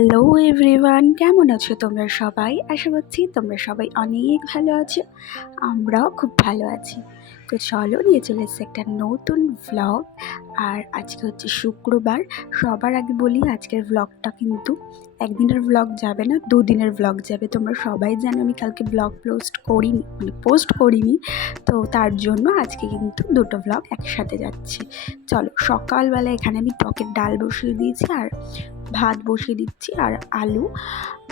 Hello everyone কেমন আছো তোমরা সবাই? আশা করছি তোমরা সবাই অনেক ভালো আছো। আমরাও খুব ভালো আছি। তো চলো নিয়ে চলে এসেছি একটা নতুন ভ্লগ আর আজকে হচ্ছে শুক্রবার। সবার আগে বলি, আজকের ভ্লগটা কিন্তু একদিনের ভ্লগ যাবে না, দুদিনের ভ্লগ যাবে। তোমরা সবাই জানো আমি কালকে ব্লগ পোস্ট করিনি মানে পোস্ট করিনি। তো তার জন্য আজকে কিন্তু দুটো ভ্লগ একসাথে যাচ্ছে। চলো সকালবেলা এখানে আমি টকের ডাল বসিয়ে দিয়েছি, আর ভাত বসিয়ে দিচ্ছি আর আলু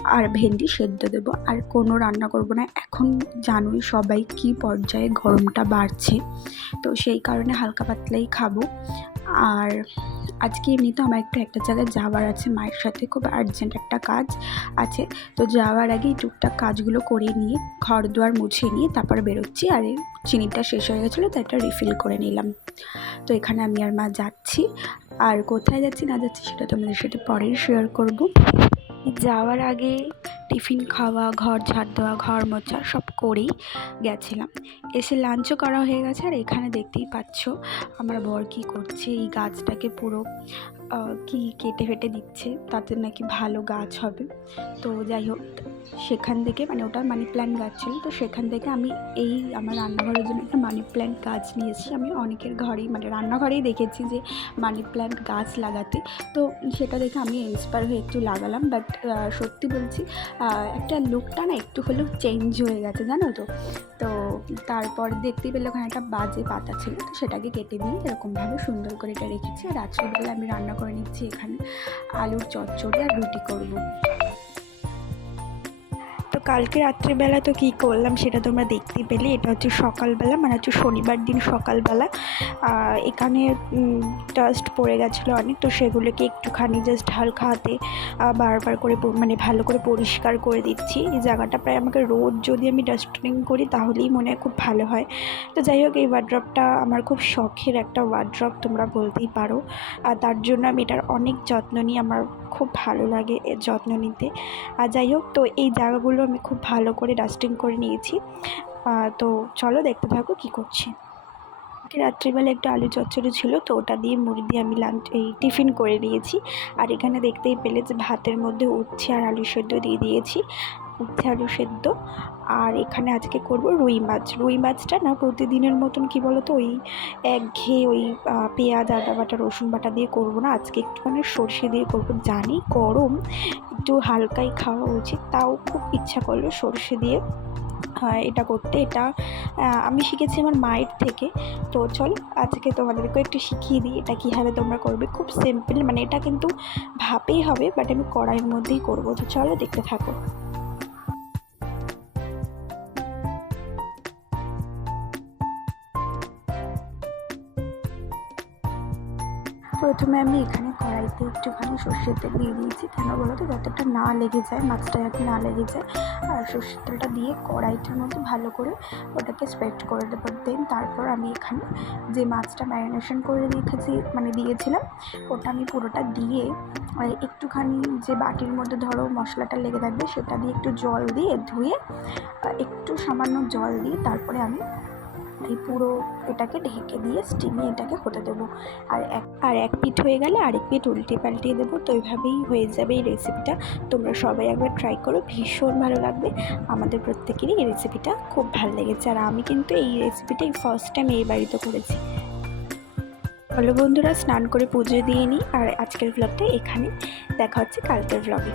আর ভেন্ডি সেদ্ধ দেবো। আর কোনো রান্না করব না। এখন জানোই সবাই কী পর্যায়ে গরমটা বাড়ছে। তো সেই কারণে হালকা পাতলাই খাব। আর আজকে এমনিতে আমার একটু একটা জায়গায় যাওয়ার আছে মায়ের সাথে। খুব আর্জেন্ট একটা কাজ আছে। তো যাওয়ার আগে টুকটাক কাজগুলো করে নিয়ে ঘর দুয়ার মুছে নিয়ে তারপর বেরোচ্ছি। আর চিনিটা শেষ হয়ে গেছিল তো এটা রিফিল করে নিলাম। তো এখানে আমি আর মা যাচ্ছি। আর কোথায় যাচ্ছি না যাচ্ছি সেটা তোমাদের সাথে পরেই শেয়ার করব। যাওয়ার আগে টিফিন খাওয়া, ঘর ঝাড় দেওয়া, ঘর মোছা সব করেই গেছিলাম। এসে লাঞ্চও করা হয়ে গেছে আর এখানে দেখতেই পাচ্ছ আমার বর কী করছে, এই গাছটাকে পুরো কি কেটে ফেটে দিচ্ছে, তাতে নাকি ভালো গাছ হবে। তো যাই হোক, সেখান থেকে মানে ওটা মানি প্ল্যান্ট গাছ ছিল, তো সেখান থেকে আমি এই আমার রান্নাঘরের জন্য একটা মানি প্ল্যান্ট গাছ নিয়েছি আমি অনেকের ঘরেই মানে রান্নাঘরেই দেখেছি যে মানি প্ল্যান্ট গাছ লাগাতে। তো সেটা দেখে আমি ইন্সপায়ার হয়ে একটু লাগালাম বাট সত্যি বলছি একটা লুকটা না একটু হলেও চেঞ্জ হয়ে গেছে, জানো তো? তো তারপর দেখতে পেলে ওখানে একটা বাজে পাতা ছিল, তো সেটাকে কেটে দিয়ে এরকমভাবে সুন্দর করে এটা রেখেছি। আর আজকের বেলা আমি রান্না করে নিচ্ছি এখানে আলুর চচ্চড়ি আর রুটি করব। কালকে রাত্রিবেলা তো কী করলাম সেটা তোমরা দেখতে পেলে। এটা হচ্ছে সকালবেলা মানে হচ্ছে শনিবার দিন সকালবেলা। এখানে ডাস্ট পড়ে গেছিল অনেক, তো সেগুলোকে একটুখানি জাস্ট হালকা হাতে বারবার করে মানে ভালো করে পরিষ্কার করে দিচ্ছি। এই জায়গাটা প্রায় আমাকে রোজ যদি আমি ডাস্টিং করি তাহলেই মনে হয় খুব ভালো হয়। তো যাই হোক, এই ওয়ার্ড্রপটা আমার খুব শখের একটা ওয়ার্ড্রপ তোমরা বলতেই পারো। আর তার জন্য আমি এটার অনেক যত্ন নিই, আমার খুব ভালো লাগে এর যত্ন নিতে। আর যাই হোক, তো এই জায়গাগুলো আমি খুব ভালো করে ডাস্টিং করে নিয়েছি। তো চলো দেখতে থাকো কি করছি। রাত্রিবেলা একটু আলু চচ্চড়ি ছিল, তো ওটা দিয়ে মুড়ি দিয়ে আমি লাঞ্চ এই টিফিন করে নিয়েছি। আর এখানে দেখতেই পেলে যে ভাতের মধ্যে উচ্ছে আর আলু সেদ্ধ দিয়ে দিয়েছি। উচ্ছে আলু সেদ্ধ। আর এখানে আজকে করব রুই মাছ। রুই মাছটা না প্রতিদিনের মতন কি বলো তো ওই একঘেয়ে ওই পেঁয়াজ, আদা বাটা, রসুন বাটা দিয়ে করব না। আজকে একটুখানি সর্ষে দিয়ে করব। জানি গরম, একটু হালকাই খাওয়া উচিত। তাও খুব ইচ্ছা করল সর্ষে দিয়ে এটা করতে। এটা আমি শিখেছি আমার মায়ের থেকে। তো চলো, আজকে তোমাদেরকেও একটু শিখিয়ে দিই এটা কীভাবে তোমরা করবে। খুব সিম্পল মানে এটা কিন্তু ভাপেই হবে বাট আমি কড়াইয়ের মধ্যেই করব। তো চলো দেখতে থাকো। প্রথমে আমি এখানে কড়াইতে একটুখানি সর্ষের তেল দিয়ে দিয়েছি। কেন বলো তো? যতটা না লেগে যায়, মাছটা যাতে না লেগে যায়, আর সর্ষের তেলটা দিয়ে কড়াইটার মধ্যে ভালো করে ওটাকে স্প্রেড করে দেবো। দেন তারপর আমি এখানে যে মাছটা ম্যারিনেশন করে রেখেছি মানে দিয়েছিলাম, ওটা আমি পুরোটা দিয়ে একটুখানি যে বাটির মধ্যে ধরো মশলাটা লেগে থাকবে, সেটা দিয়ে একটু জল দিয়ে ধুয়ে একটু সামান্য জল দিয়ে তারপরে আমি এই পুরো এটাকে ঢেকে দিয়ে স্টিমে এটাকে হতে দেবো। আর এক আর এক পিঠ হয়ে গেলে আরেক পিঠ উল্টে পাল্টিয়ে দেবো। তো এইভাবেই হয়ে যাবে এই রেসিপিটা তোমরা সবাই একবার ট্রাই করো, ভীষণ ভালো লাগবে। আমাদের প্রত্যেকেরই এই রেসিপিটা খুব ভালো লেগেছে। আর আমি কিন্তু এই রেসিপিটাই ফার্স্ট টাইম এই বাড়িতে করেছি। হলো বন্ধুরা, স্নান করে পুজো দিয়ে নিই। আর আজকের ব্লগটা এখানে দেখা হচ্ছে কালকের ব্লগে